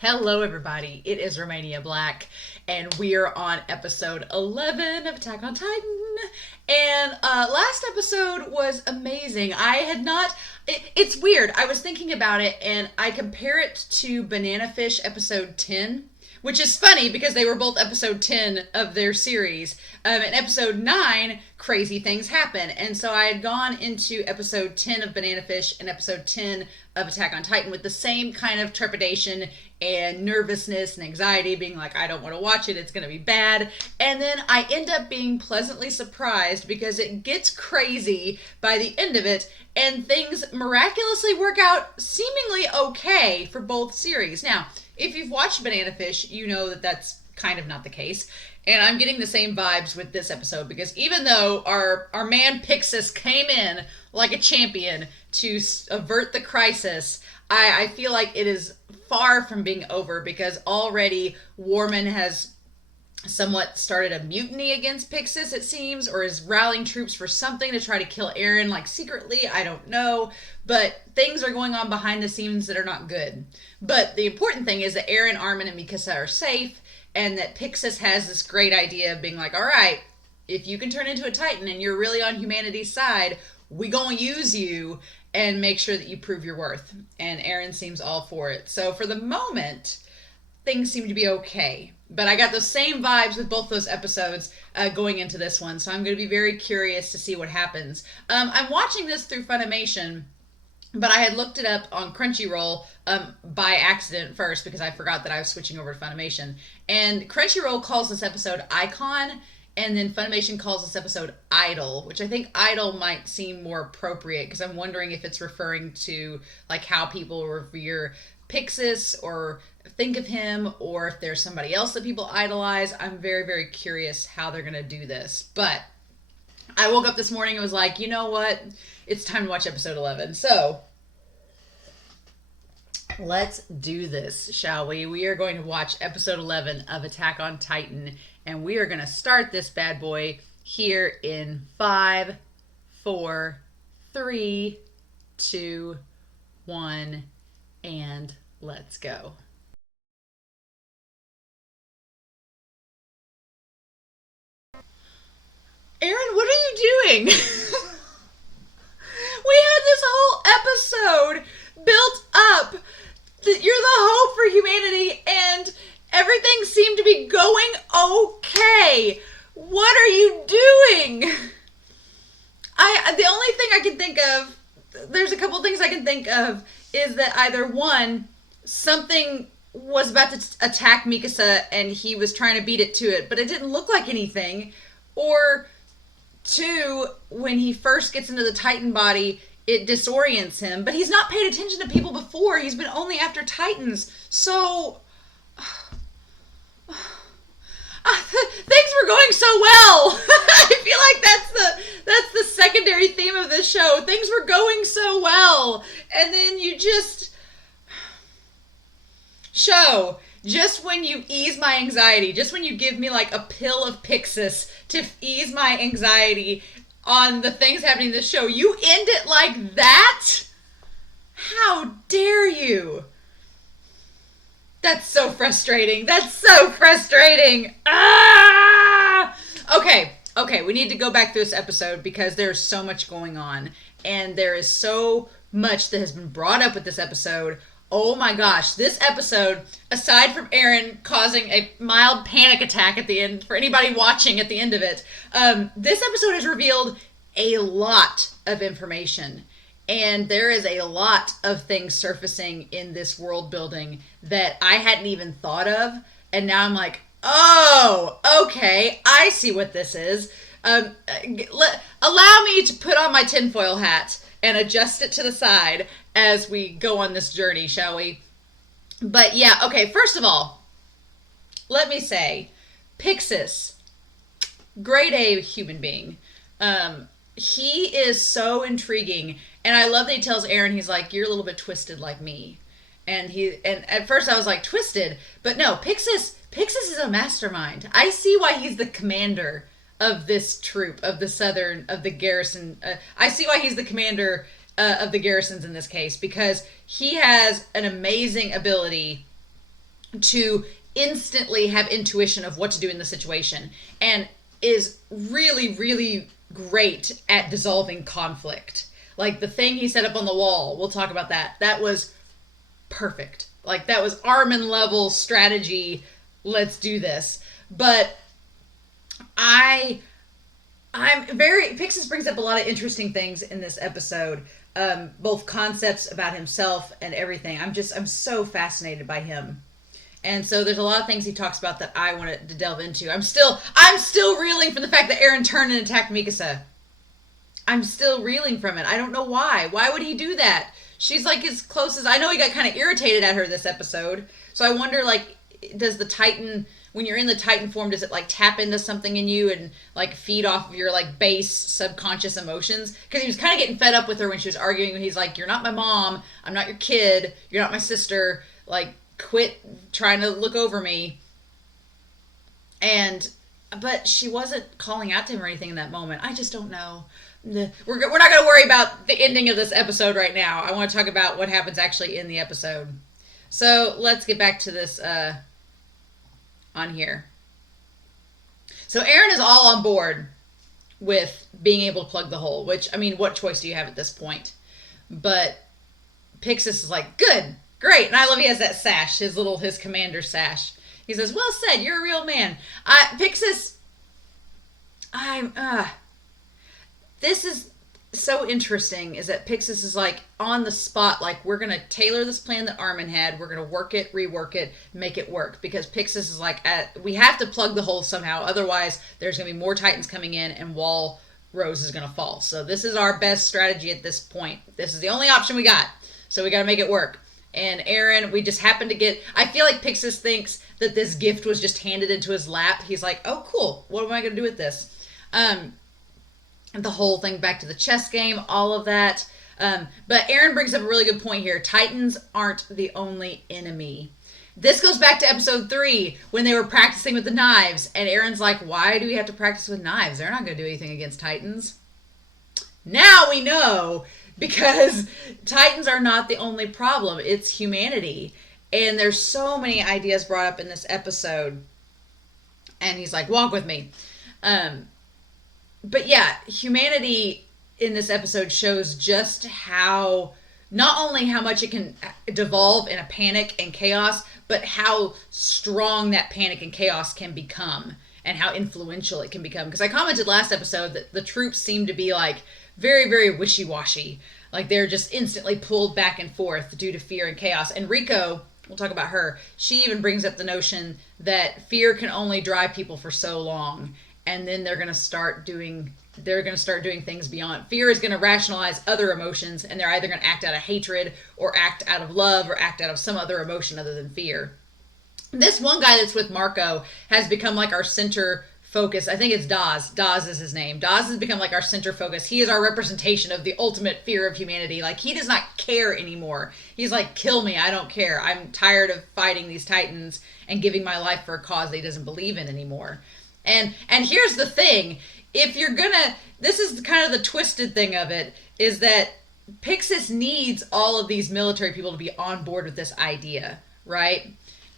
Hello, everybody. It is Romania Black, and we are on episode 11 of Attack on Titan. And last episode was amazing. I had not. It's weird. I was thinking about it, and I compare it to Banana Fish episode 10, which is funny because they were both episode 10 of their series. In episode 9, crazy things happen. And so I had gone into episode 10 of Banana Fish and episode 10 of Attack on Titan with the same kind of trepidation and nervousness and anxiety, being like, I don't want to watch it, it's going to be bad. And then I end up being pleasantly surprised because it gets crazy by the end of it, and things miraculously work out seemingly okay for both series. Now, if you've watched Banana Fish, you know that that's kind of not the case. And I'm getting the same vibes with this episode because even though our man Pixis came in like a champion to avert the crisis, I feel like it is far from being over because already Warman has somewhat started a mutiny against Pixis, it seems, or is rallying troops for something to try to kill Eren, like secretly, I don't know. But things are going on behind the scenes that are not good. But the important thing is that Eren, Armin, and Mikasa are safe, and that Pixis has this great idea of being like, all right, if you can turn into a Titan and you're really on humanity's side, we gonna use you and make sure that you prove your worth. And Eren seems all for it. So for the moment, things seem to be okay. But I got those same vibes with both those episodes going into this one. So I'm going to be very curious to see what happens. I'm watching this through Funimation, but I had looked it up on Crunchyroll by accident first because I forgot that I was switching over to Funimation. And Crunchyroll calls this episode Icon, and then Funimation calls this episode Idol, which I think Idol might seem more appropriate because I'm wondering if it's referring to like how people revere Pixis or think of him, or if there's somebody else that people idolize. I'm very, very curious how they're going to do this. But I woke up this morning and was like, you know what? It's time to watch episode 11. So let's do this, shall we? We are going to watch episode 11 of Attack on Titan, and we are going to start this bad boy here in 5, 4, 3, 2, 1, and let's go. Eren, what are you doing? We had this whole episode built up that you're the hope for humanity and everything seemed to be going okay. What are you doing? The only thing I can think of, there's a couple things I can think of, is that either one, something was about to attack Mikasa and he was trying to beat it to it, but it didn't look like anything, or two, when he first gets into the Titan body, it disorients him, but he's not paid attention to people before. He's been only after Titans, so things were going so well. I feel like that's the secondary theme of this show. Things were going so well, and then you just when you ease my anxiety, just when you give me like a pill of Pixis to ease my anxiety on the things happening in this show, you end it like that? How dare you? That's so frustrating. That's so frustrating. Ah! Okay, we need to go back through this episode because there's so much going on. And there is so much that has been brought up with this episode. Oh my gosh, this episode, aside from Eren causing a mild panic attack at the end, for anybody watching at the end of it, this episode has revealed a lot of information. And there is a lot of things surfacing in this world building that I hadn't even thought of. And now I'm like, oh, okay, I see what this is. Allow me to put on my tinfoil hat and adjust it to the side as we go on this journey, shall we? But yeah, okay, first of all, let me say, Pixis, grade A human being. He is so intriguing, and I love that he tells Eren, he's like, you're a little bit twisted like me. And at first I was like, twisted? But no, Pixis is a mastermind. I see why he's the commander of this troop, of the garrison. I see why he's the commander of the garrisons in this case, because he has an amazing ability to instantly have intuition of what to do in the situation, and is really, really great at dissolving conflict. Like the thing he set up on the wall, we'll talk about that. That was perfect. Like that was Armin level strategy. Let's do this. But I I'm very Pixis brings up a lot of interesting things in this episode. Both concepts about himself and everything. I'm so fascinated by him. And so there's a lot of things he talks about that I wanted to delve into. I'm still reeling from the fact that Eren turned and attacked Mikasa. I'm still reeling from it. I don't know why. Why would he do that? She's like as close as I know. He got kind of irritated at her this episode. So I wonder, like, does the Titan, when you're in the Titan form, does it like tap into something in you and like feed off of your like base subconscious emotions? Because he was kind of getting fed up with her when she was arguing. And he's like, "You're not my mom. I'm not your kid. You're not my sister. Like, quit trying to look over me." And but she wasn't calling out to him or anything in that moment. I just don't know. We're not going to worry about the ending of this episode right now. I want to talk about what happens actually in the episode. So let's get back to this on here. So Eren is all on board with being able to plug the hole, which, I mean, what choice do you have at this point? But Pixis is like, good, great. And I love he has that sash, his commander sash. He says, "Well said, you're a real man." Pixis, this is so interesting, is that Pixis is like on the spot, like, we're going to tailor this plan that Armin had. We're going to work it, rework it, make it work. Because Pixis is like, we have to plug the hole somehow. Otherwise, there's going to be more Titans coming in and Wall Rose is going to fall. So this is our best strategy at this point. This is the only option we got. So we got to make it work. And Eren, we just happened to get... I feel like Pixis thinks that this gift was just handed into his lap. He's like, oh, cool. What am I going to do with this? The whole thing back to the chess game, all of that. But Eren brings up a really good point here. Titans aren't the only enemy. This goes back to episode 3 when they were practicing with the knives. And Eren's like, why do we have to practice with knives? They're not going to do anything against Titans. Now we know, because Titans are not the only problem. It's humanity. And there's so many ideas brought up in this episode. And he's like, walk with me. But yeah, humanity in this episode shows just how, not only how much it can devolve in a panic and chaos, but how strong that panic and chaos can become and how influential it can become. Because I commented last episode that the troops seem to be like very, very wishy-washy. Like they're just instantly pulled back and forth due to fear and chaos. And Rico, we'll talk about her, she even brings up the notion that fear can only drive people for so long. And then they're going to start doing things beyond. Fear is going to rationalize other emotions, and they're either going to act out of hatred or act out of love or act out of some other emotion other than fear. This one guy that's with Marco has become like our center focus. I think it's Daz. Daz is his name. Daz has become like our center focus. He is our representation of the ultimate fear of humanity. Like, he does not care anymore. He's like, kill me, I don't care. I'm tired of fighting these Titans and giving my life for a cause that he doesn't believe in anymore. And here's the thing, if you're gonna, this is kind of the twisted thing of it, is that Pixis needs all of these military people to be on board with this idea, right?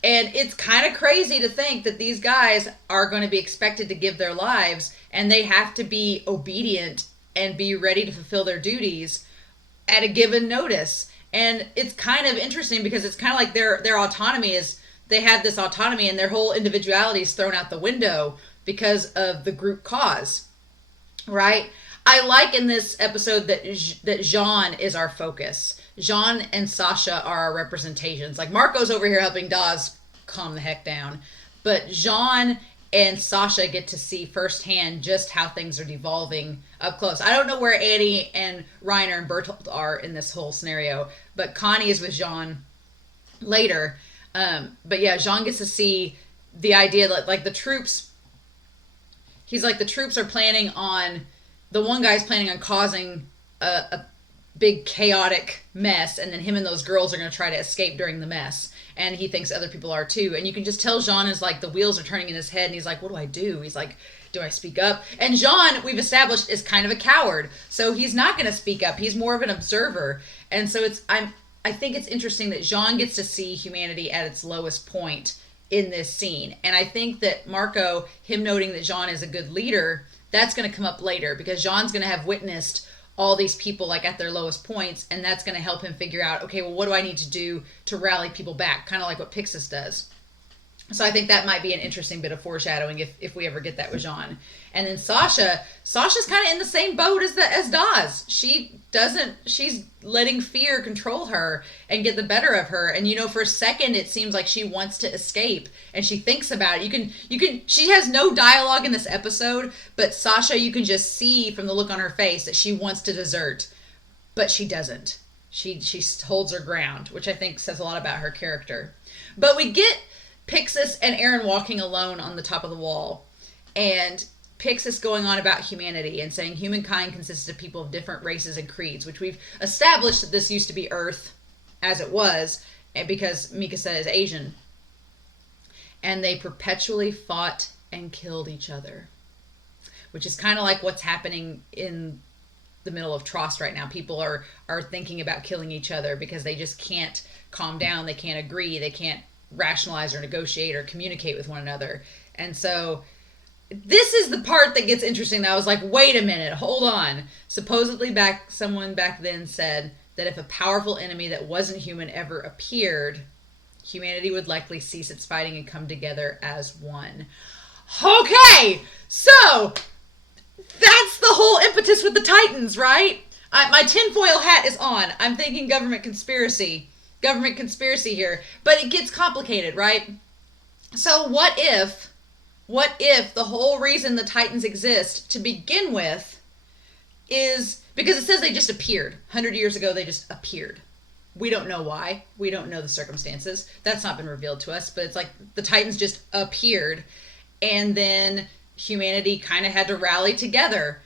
And it's kind of crazy to think that these guys are going to be expected to give their lives, and they have to be obedient and be ready to fulfill their duties at a given notice. And it's kind of interesting because it's kind of like their autonomy is, they have this autonomy and their whole individuality is thrown out the window because of the group cause, right? I like in this episode that Jean is our focus. Jean and Sasha are our representations. Like, Marco's over here helping Daz calm the heck down. But Jean and Sasha get to see firsthand just how things are devolving up close. I don't know where Annie and Reiner and Bertolt are in this whole scenario, but Connie is with Jean later. But yeah, Jean gets to see the idea that, like, the troops... He's like, the troops are planning on... The one guy's planning on causing a big chaotic mess, and then him and those girls are going to try to escape during the mess. And he thinks other people are too. And you can just tell Jean is like, the wheels are turning in his head, and he's like, what do I do? He's like, do I speak up? And Jean, we've established, is kind of a coward. So he's not going to speak up. He's more of an observer. And so I think it's interesting that Jean gets to see humanity at its lowest point in this scene. And I think that Marco, him noting that Jean is a good leader, that's going to come up later because Jean's going to have witnessed all these people like at their lowest points, and that's going to help him figure out, okay, well, what do I need to do to rally people back? Kind of like what Pixis does. So I think that might be an interesting bit of foreshadowing if we ever get that with Jean. And then Sasha's kind of in the same boat as Dawes. She's letting fear control her and get the better of her. And for a second it seems like she wants to escape and she thinks about it. She has no dialogue in this episode, but Sasha, you can just see from the look on her face that she wants to desert, but she doesn't. She holds her ground, which I think says a lot about her character. But we get Pixis and Eren walking alone on the top of the wall, and Pixis going on about humanity and saying humankind consists of people of different races and creeds, which we've established that this used to be Earth as it was, because Mikasa is Asian. And they perpetually fought and killed each other, which is kind of like what's happening in the middle of Trost right now. People are thinking about killing each other because they just can't calm down, they can't agree, they can't rationalize or negotiate or communicate with one another. And so this is the part that gets interesting. That I was like, wait a minute, hold on. Supposedly someone back then said that if a powerful enemy that wasn't human ever appeared, humanity would likely cease its fighting and come together as one. Okay, so that's the whole impetus with the Titans, right? My tinfoil hat is on. I'm thinking government conspiracy here, but it gets complicated, right? So what if the whole reason the Titans exist to begin with is because it says they just appeared 100 years ago? They just appeared. We don't know why, we don't know the circumstances, that's not been revealed to us, but it's like the Titans just appeared, and then humanity kind of had to rally together.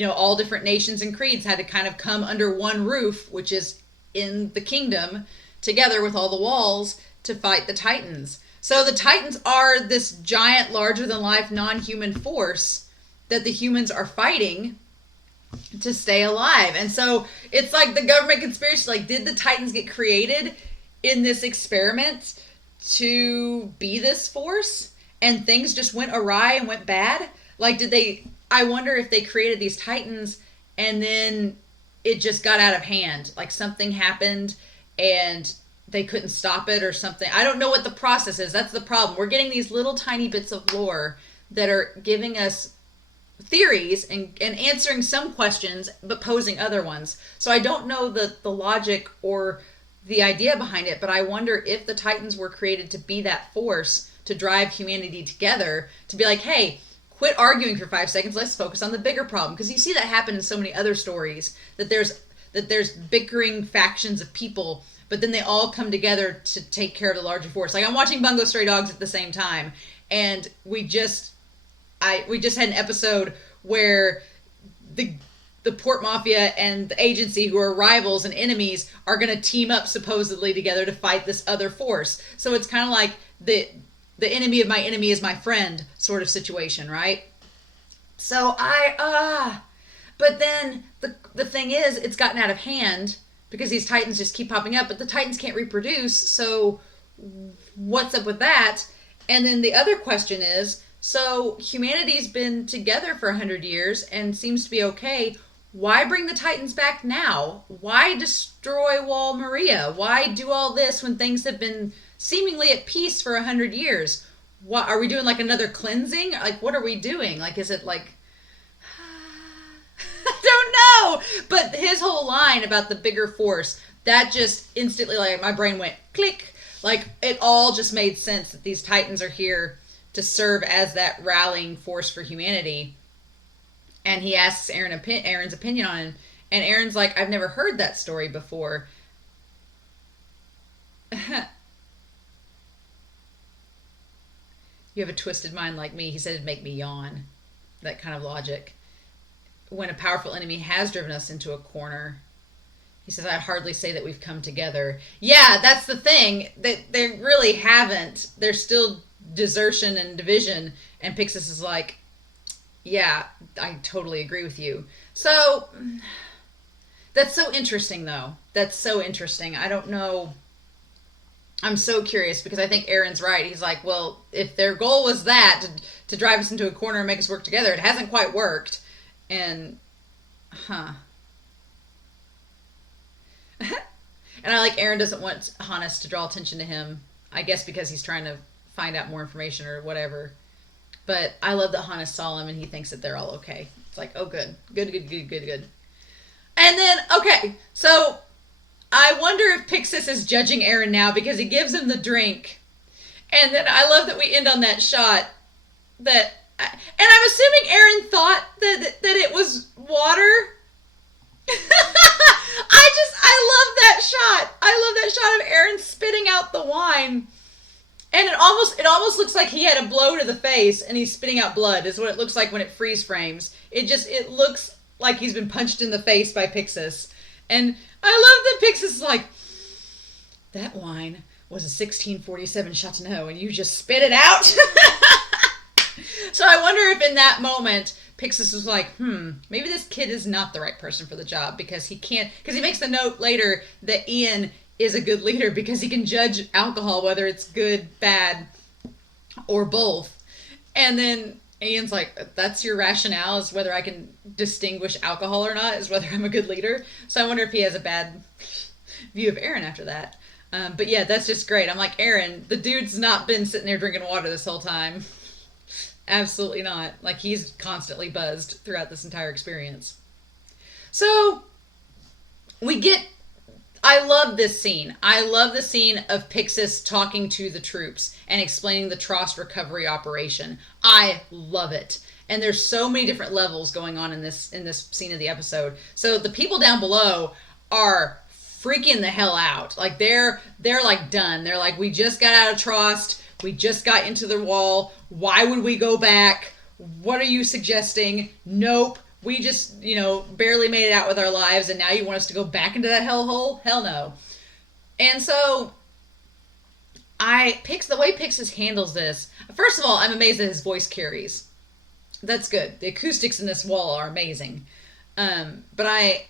All different nations and creeds had to kind of come under one roof, which is in the kingdom, together with all the walls to fight the Titans. So the Titans are this giant, larger-than-life, non-human force that the humans are fighting to stay alive. And so it's like the government conspiracy, like, did the Titans get created in this experiment to be this force? And things just went awry and went bad? Like, I wonder if they created these Titans and then it just got out of hand. Like something happened and they couldn't stop it or something. I don't know what the process is. That's the problem. We're getting these little tiny bits of lore that are giving us theories and answering some questions, but posing other ones. So I don't know the logic or the idea behind it, but I wonder if the Titans were created to be that force to drive humanity together, to be like, hey, quit arguing for 5 seconds. Let's focus on the bigger problem. Because you see that happen in so many other stories, that there's bickering factions of people, but then they all come together to take care of the larger force. Like, I'm watching Bungo Stray Dogs at the same time, and we just had an episode where the Port Mafia and the agency, who are rivals and enemies, are going to team up supposedly together to fight this other force. So it's kind of like the enemy of my enemy is my friend sort of situation, right? So but then the thing is, it's gotten out of hand because these Titans just keep popping up, but the Titans can't reproduce, so what's up with that? And then the other question is, so humanity's been together for 100 years and seems to be okay. Why bring the Titans back now? Why destroy Wall Maria? Why do all this when things have been seemingly at peace for 100 years? What are we doing? Like another cleansing? Like, what are we doing? Like, is it like, I don't know. But his whole line about the bigger force, that just instantly, like, my brain went click. Like, it all just made sense that these Titans are here to serve as that rallying force for humanity. And he asks Eren's opinion on him, and Eren's like, I've never heard that story before. You have a twisted mind like me. He said it'd make me yawn. That kind of logic. When a powerful enemy has driven us into a corner, he says, I'd hardly say that we've come together. Yeah, that's the thing. They really haven't. There's still desertion and division. And Pixis is like, yeah, I totally agree with you. So That's so interesting, though. That's so interesting. I don't know. I'm so curious because I think Eren's right. He's like, well, if their goal was that to drive us into a corner and make us work together, it hasn't quite worked. And, huh. And I like Eren doesn't want Hannes to draw attention to him. I guess because he's trying to find out more information or whatever. But I love that Hannes saw him and he thinks that they're all okay. It's like, oh, good. Good, good, good, good, good. And then, okay, so I wonder if Pixis is judging Eren now because he gives him the drink. And then I love that we end on that shot that, and I'm assuming Eren thought that it was water. I love that shot. I love that shot of Eren spitting out the wine. And it almost looks like he had a blow to the face and he's spitting out blood is what it looks like when it freeze frames. It looks like he's been punched in the face by Pixis. And I love that Pixis is like, that wine was a 1647 Chateauneuf and you just spit it out. So I wonder if in that moment Pixis was like, maybe this kid is not the right person for the job because he makes the note later that Ian is a good leader because he can judge alcohol, whether it's good, bad, or both. And then Ian's like, that's your rationale, is whether I can distinguish alcohol or not, is whether I'm a good leader. So I wonder if he has a bad view of Eren after that. But yeah, that's just great. I'm like, Eren, the dude's not been sitting there drinking water this whole time. Absolutely not. Like, he's constantly buzzed throughout this entire experience. So I love this scene. I love the scene of Pixis talking to the troops and explaining the Trost recovery operation. I love it. And there's so many different levels going on in this scene of the episode. So the people down below are freaking the hell out. Like they're like done. They're like, we just got out of Trost. We just got into the wall. Why would we go back? What are you suggesting? Nope. We just, barely made it out with our lives, and now you want us to go back into that hellhole? Hell no. And so, the way Pixis handles this, first of all, I'm amazed that his voice carries. That's good. The acoustics in this wall are amazing. But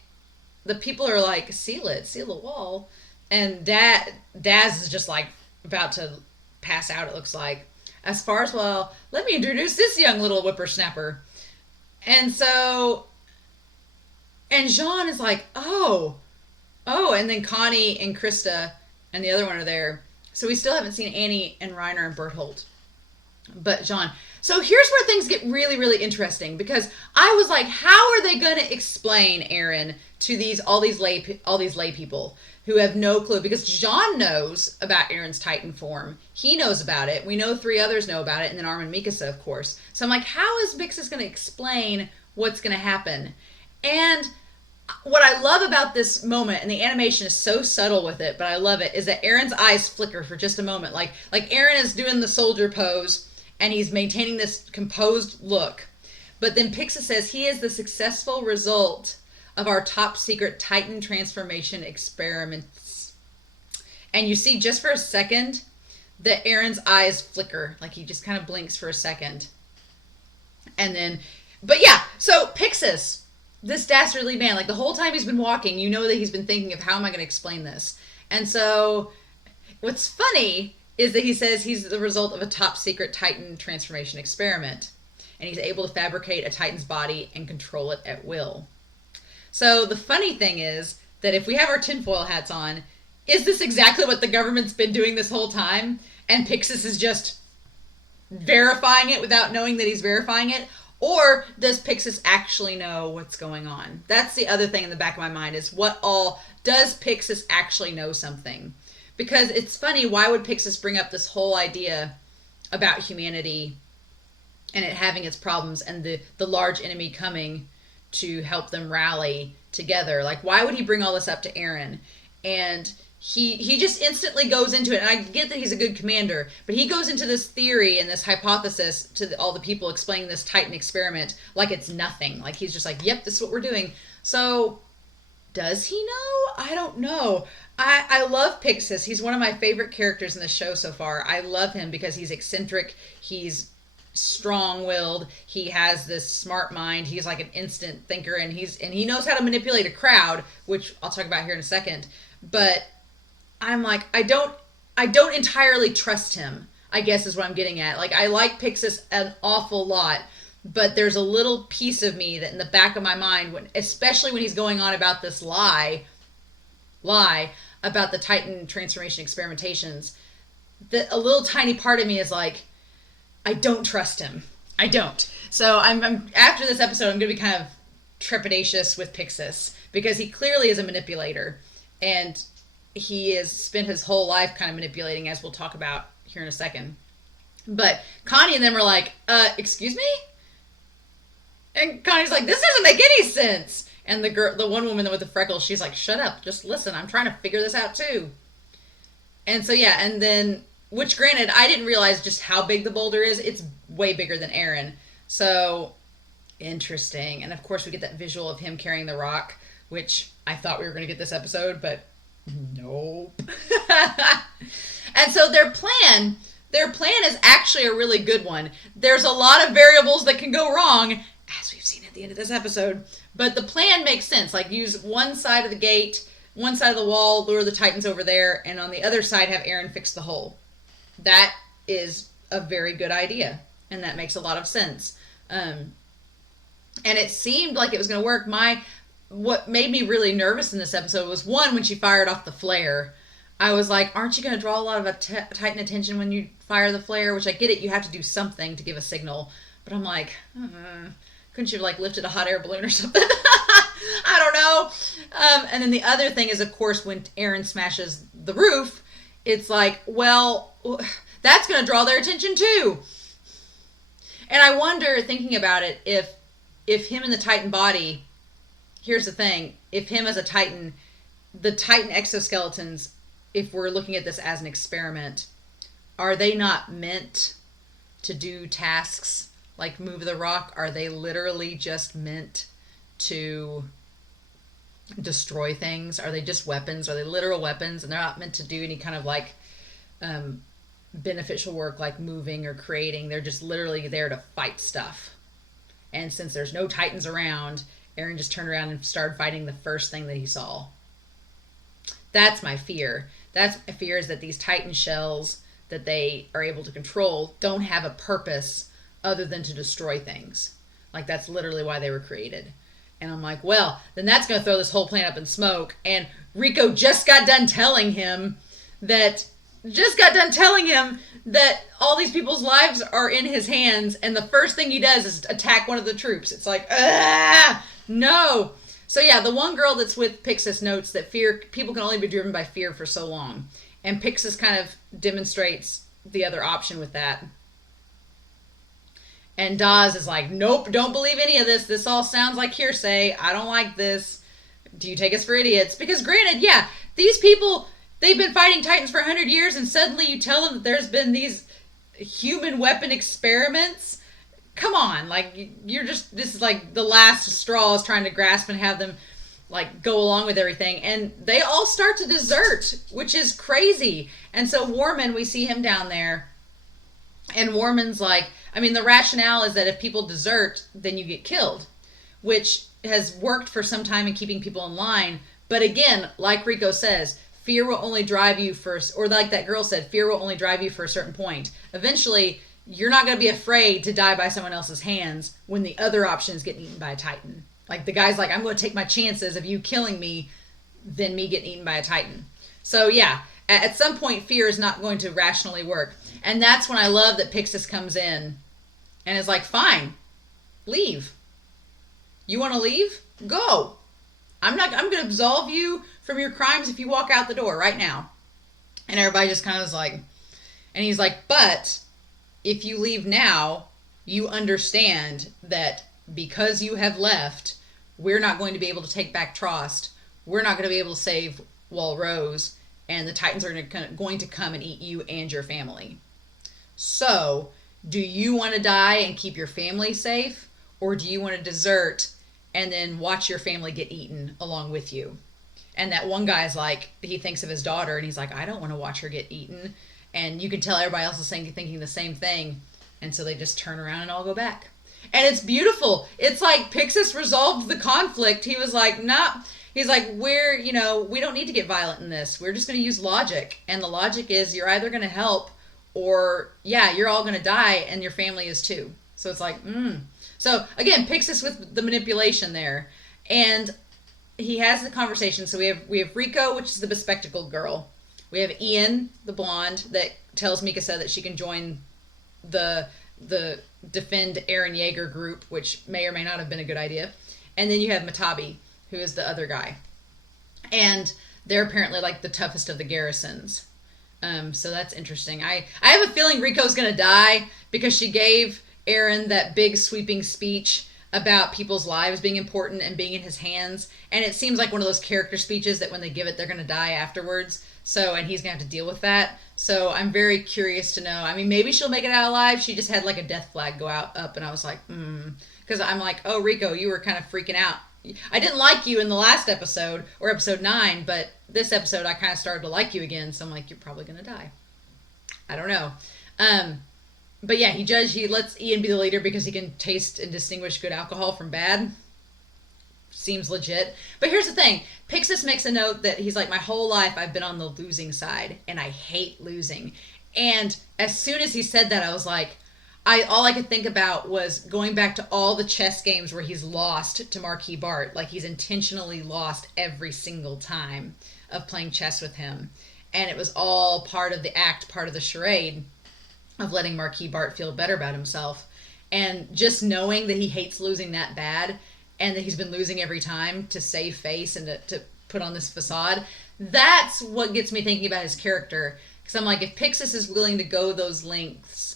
the people are like, seal the wall. And Daz is just like about to pass out, it looks like. As far as, well, let me introduce this young little whippersnapper. And so, and Jean is like, oh, and then Connie and Krista and the other one are there. So we still haven't seen Annie and Reiner and Berthold. But Jean. So here's where things get really, really interesting, because I was like, how are they going to explain Eren to all these lay people who have no clue? Because Jean knows about Eren's Titan form. He knows about it. We know 3 others know about it, and then Armin and Mikasa, of course. So I'm like, how is Pixis going to explain what's going to happen? And what I love about this moment, and the animation is so subtle with it, but I love it, is that Eren's eyes flicker for just a moment. Like Eren is doing the soldier pose, and he's maintaining this composed look. But then Pixis says he is the successful result of our top secret Titan transformation experiments. And you see just for a second that Eren's eyes flicker. Like he just kind of blinks for a second. And then, but yeah, so Pixis, this dastardly man, like the whole time he's been walking, you know that he's been thinking of how am I going to explain this? And so what's funny is that he says he's the result of a top secret Titan transformation experiment. And he's able to fabricate a Titan's body and control it at will. So the funny thing is that if we have our tinfoil hats on, is this exactly what the government's been doing this whole time? And Pixis is just verifying it without knowing that he's verifying it? Or does Pixis actually know what's going on? That's the other thing in the back of my mind, is does Pixis actually know something? Because it's funny, why would Pixis bring up this whole idea about humanity and it having its problems and the large enemy coming to help them rally together? Like, why would he bring all this up to Eren? And he just instantly goes into it. And I get that he's a good commander, but he goes into this theory and this hypothesis to all the people explaining this Titan experiment like it's nothing. Like, he's just like, yep, this is what we're doing. So does he know? I don't know. I love Pixis. He's one of my favorite characters in the show so far. I love him because he's eccentric. He's strong-willed. He has this smart mind. He's like an instant thinker, and he knows how to manipulate a crowd, which I'll talk about here in a second. But I'm like, I don't entirely trust him, I guess is what I'm getting at. Like, I like Pixis an awful lot, but there's a little piece of me that in the back of my mind, especially when he's going on about this lie about the Titan transformation experimentations, that a little tiny part of me is like, I don't trust him. I don't. So I'm after this episode, I'm going to be kind of trepidatious with Pixis, because he clearly is a manipulator, and he has spent his whole life kind of manipulating, as we'll talk about here in a second. But Connie and them are like, excuse me? And Connie's like, this doesn't make any sense. And the one woman with the freckles, she's like, shut up, just listen, I'm trying to figure this out too. And so yeah, and then, which granted, I didn't realize just how big the boulder is. It's way bigger than Eren. So, interesting. And of course we get that visual of him carrying the rock, which I thought we were going to get this episode, but nope. And so their plan is actually a really good one. There's a lot of variables that can go wrong, as we've seen at the end of this episode, but the plan makes sense. Like, use one side of the gate, one side of the wall, lure the Titans over there, and on the other side have Eren fix the hole. That is a very good idea, and that makes a lot of sense. And it seemed like it was going to work. What made me really nervous in this episode was, one, when she fired off the flare. I was like, aren't you going to draw a lot of Titan attention when you fire the flare? Which I get it, you have to do something to give a signal. But I'm like, couldn't you have like lifted a hot air balloon or something? I don't know. And then the other thing is, of course, when Eren smashes the roof, it's like, well, that's going to draw their attention too. And I wonder, thinking about it, if him in the Titan body, here's the thing, if him as a Titan, the Titan exoskeletons, if we're looking at this as an experiment, are they not meant to do tasks like move the rock? Are they literally just meant to destroy things? Are they just weapons? Are they literal weapons, and they're not meant to do any kind of like beneficial work like moving or creating? They're just literally there to fight stuff. And since there's no Titans around, Eren just turned around and started fighting the first thing that he saw. That's my fear. That's my fear, is that these Titan shells that they are able to control don't have a purpose other than to destroy things. Like, that's literally why they were created. And I'm like, well, then that's going to throw this whole plan up in smoke. And Rico just got done telling him that all these people's lives are in his hands, and the first thing he does is attack one of the troops. It's like, no. So yeah, the one girl that's with Pixis notes that people can only be driven by fear for so long. And Pixis kind of demonstrates the other option with that. And Dawes is like, nope, don't believe any of this. This all sounds like hearsay. I don't like this. Do you take us for idiots? Because granted, yeah, these people, they've been fighting Titans for 100 years, and suddenly you tell them that there's been these human weapon experiments. Come on, like, this is like the last straw, is trying to grasp and have them like go along with everything. And they all start to desert, which is crazy. And so Warman, we see him down there, and Warman's like, I mean, the rationale is that if people desert, then you get killed, which has worked for some time in keeping people in line. But again, like Rico says, fear will only drive you first, or like that girl said, fear will only drive you for a certain point. Eventually, you're not going to be afraid to die by someone else's hands when the other option is getting eaten by a Titan. Like, the guy's like, I'm going to take my chances of you killing me than me getting eaten by a Titan. So yeah, at some point, fear is not going to rationally work. And that's when I love that Pixis comes in and is like, fine, leave. You want to leave? Go. I'm going to absolve you from your crimes if you walk out the door right now. And everybody just kind of is like, and he's like, but if you leave now, you understand that because you have left, we're not going to be able to take back Trost. We're not going to be able to save Wall Rose, and the Titans are going to come and eat you and your family. So, do you want to die and keep your family safe, or do you want to desert and then watch your family get eaten along with you? And that one guy's like, he thinks of his daughter, and he's like, I don't want to watch her get eaten. And you can tell everybody else is thinking the same thing. And so they just turn around and all go back. And it's beautiful. It's like Pixis resolved the conflict. He was like, nah. He's like, we don't need to get violent in this. We're just going to use logic. And the logic is you're either going to help or, yeah, you're all going to die and your family is too. So it's like, So again, Pixis with the manipulation there. And he has the conversation. So we have Rico, which is the bespectacled girl. We have Ian, the blonde, that tells Mikasa that she can join the Defend Eren Yeager group, which may or may not have been a good idea. And then you have Matabi, who is the other guy. And they're apparently like the toughest of the garrisons. So that's interesting. I have a feeling Rico's going to die because she gave Eren that big sweeping speech about people's lives being important and being in his hands. And it seems like one of those character speeches that when they give it, they're going to die afterwards. So, and he's going to have to deal with that. So I'm very curious to know. I mean, maybe she'll make it out alive. She just had like a death flag go up and I was like, because I'm like, oh, Rico, you were kind of freaking out. I didn't like you in the last episode or episode 9, but this episode I kind of started to like you again. So I'm like, you're probably going to die. I don't know. But yeah, he lets Ian be the leader because he can taste and distinguish good alcohol from bad. Seems legit. But here's the thing. Pixis makes a note that he's like, my whole life I've been on the losing side and I hate losing. And as soon as he said that, I was like, all I could think about was going back to all the chess games where he's lost to Marquis Bart. Like he's intentionally lost every single time of playing chess with him. And it was all part of the act, part of the charade of letting Marquis Bart feel better about himself. And just knowing that he hates losing that bad and that he's been losing every time to save face and to put on this facade, that's what gets me thinking about his character. Because I'm like, if Pixis is willing to go those lengths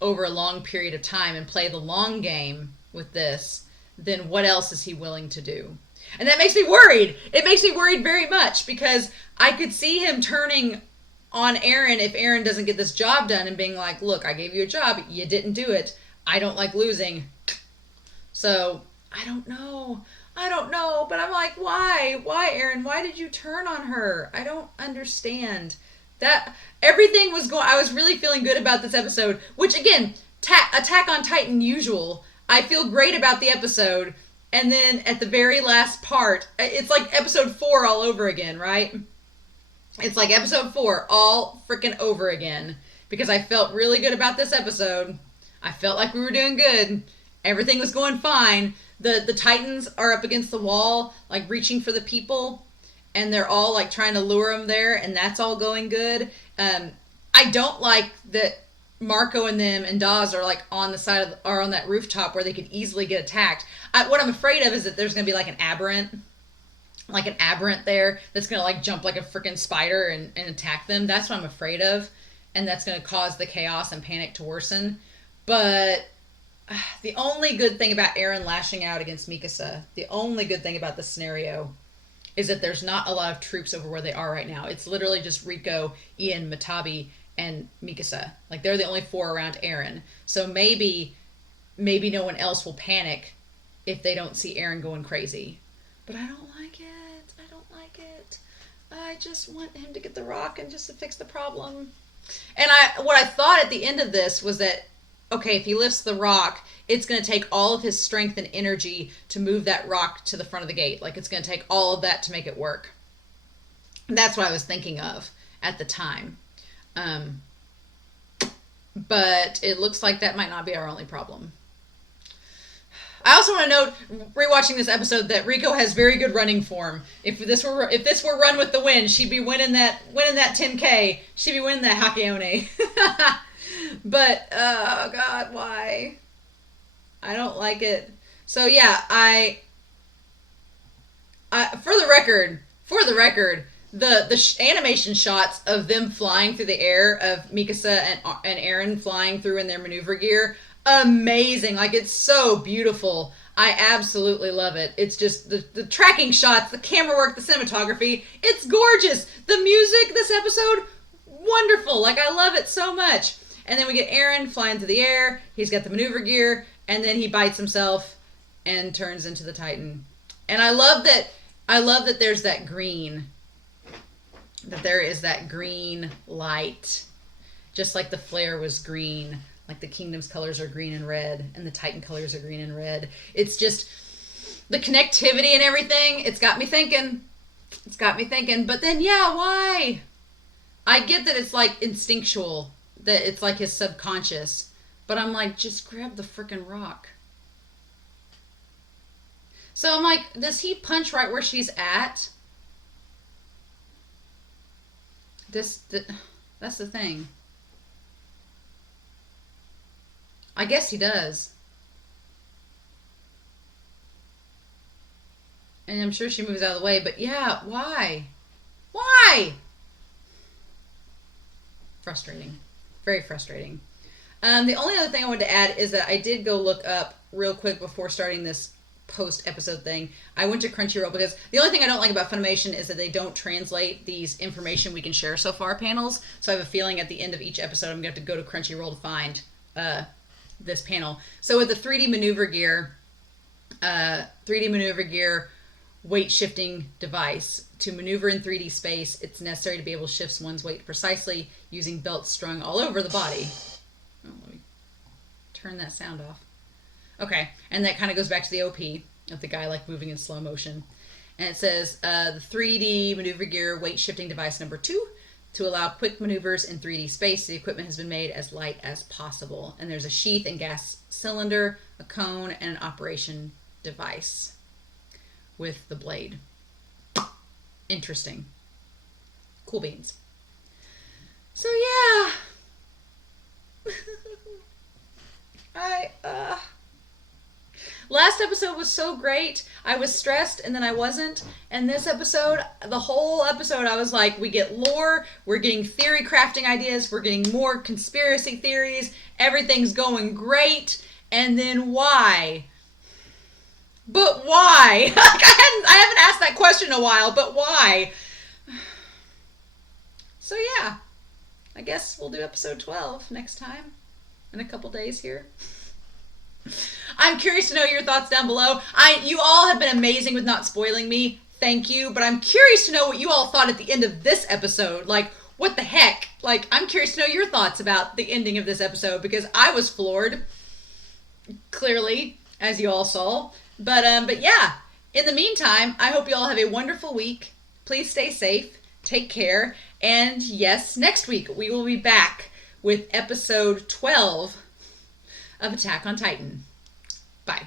over a long period of time and play the long game with this, then what else is he willing to do? And that makes me worried. It makes me worried very much because I could see him turning on Eren if Eren doesn't get this job done and being like, look, I gave you a job. You didn't do it. I don't like losing. So I don't know. But I'm like, why? Why, Eren? Why did you turn on her? I don't understand. That everything was going. I was really feeling good about this episode, which again, Attack on Titan usual. I feel great about the episode, and then at the very last part, it's like episode 4 all over again, right? It's like episode 4 all freaking over again because I felt really good about this episode. I felt like we were doing good. Everything was going fine. The Titans are up against the wall, like reaching for the people. And they're all like trying to lure him there, and that's all going good. I don't like that Marco and them and Dawes are like on the side of are on that rooftop where they could easily get attacked. What I'm afraid of is that there's gonna be like an aberrant there that's gonna like jump like a freaking spider and attack them. That's what I'm afraid of, and that's gonna cause the chaos and panic to worsen. But the only good thing about Eren lashing out against Mikasa, the only good thing about this scenario, is that there's not a lot of troops over where they are right now. It's literally just Rico, Ian, Matabi, and Mikasa. Like, they're the only 4 around Eren. So maybe no one else will panic if they don't see Eren going crazy. But I don't like it. I just want him to get the rock and just to fix the problem. And what I thought at the end of this was that, okay, if he lifts the rock, it's going to take all of his strength and energy to move that rock to the front of the gate. Like, it's going to take all of that to make it work. That's what I was thinking of at the time. But it looks like that might not be our only problem. I also want to note, rewatching this episode, that Rico has very good running form. If this were Run with the Wind, she'd be winning that 10K. She'd be winning that Hakeone. But, oh God, why? I don't like it. So yeah, for the record, the animation shots of them flying through the air, of Mikasa and Eren flying through in their maneuver gear, amazing. Like, it's so beautiful. I absolutely love it. It's just the tracking shots, the camera work, the cinematography. It's gorgeous. The music this episode, wonderful. Like, I love it so much. And then we get Eren flying through the air. He's got the maneuver gear, and then he bites himself and turns into the Titan. And I love that there's that green. That there is that green light. Just like the flare was green. Like the kingdom's colors are green and red, and the Titan colors are green and red. It's just the connectivity and everything. It's got me thinking. It's got me thinking. But then, yeah, why? I get that it's like instinctual, that it's like his subconscious. But I'm like, just grab the frickin' rock. So I'm like, does he punch right where she's at? That's the thing. I guess he does. And I'm sure she moves out of the way, but yeah, why? Why? Frustrating. Very frustrating. The only other thing I wanted to add is that I did go look up real quick before starting this post-episode thing. I went to Crunchyroll because the only thing I don't like about Funimation is that they don't translate these information we can share so far panels. So I have a feeling at the end of each episode I'm going to have to go to Crunchyroll to find this panel. So with the 3D maneuver gear weight shifting device, to maneuver in 3D space, it's necessary to be able to shift one's weight precisely using belts strung all over the body. Oh, let me turn that sound off. Okay, and that kind of goes back to the OP of the guy like moving in slow motion. And it says the 3D maneuver gear weight shifting device number 2, to allow quick maneuvers in 3D space. The equipment has been made as light as possible. And there's a sheath and gas cylinder, a cone, and an operation device with the blade. Interesting. Cool beans. So yeah. Last episode was so great. I was stressed and then I wasn't. And this episode, the whole episode, I was like, we get lore, we're getting theory crafting ideas, we're getting more conspiracy theories, everything's going great. And then why? But why? I haven't asked that question in a while, but why? So yeah, I guess we'll do episode 12 next time in a couple days here. I'm curious to know your thoughts down below. You all have been amazing with not spoiling me. Thank you. But I'm curious to know what you all thought at the end of this episode. Like, what the heck? Like, I'm curious to know your thoughts about the ending of this episode because I was floored. Clearly, as you all saw. But yeah, in the meantime, I hope you all have a wonderful week. Please stay safe. Take care. And yes, next week we will be back with episode 12 of Attack on Titan. Bye.